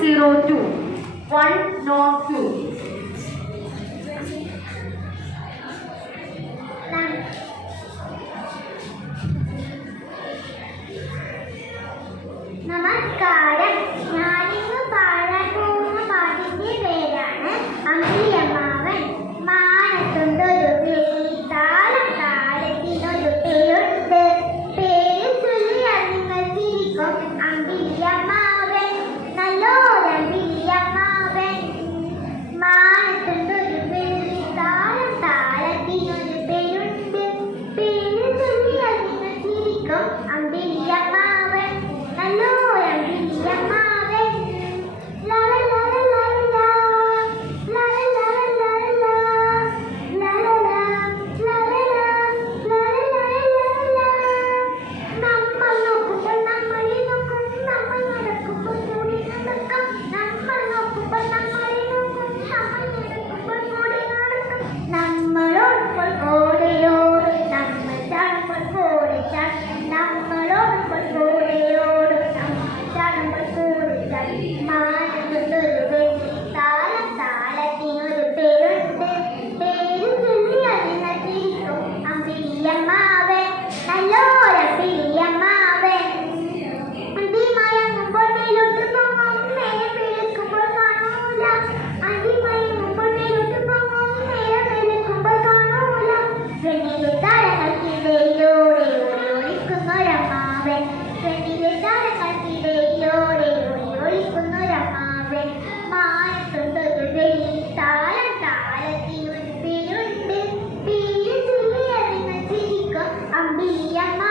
Zero two one note two നമസ്കാരം. കത്തിരയോടെ ഒളിക്കുന്ന രമാവൻ മാനത്തുണ്ട് വെളി താളം താളത്തിനൊരു പിലുണ്ട് പിലു ചൊല്ലി അതിന് ചിരിക്കും അമ്പിയമ്മ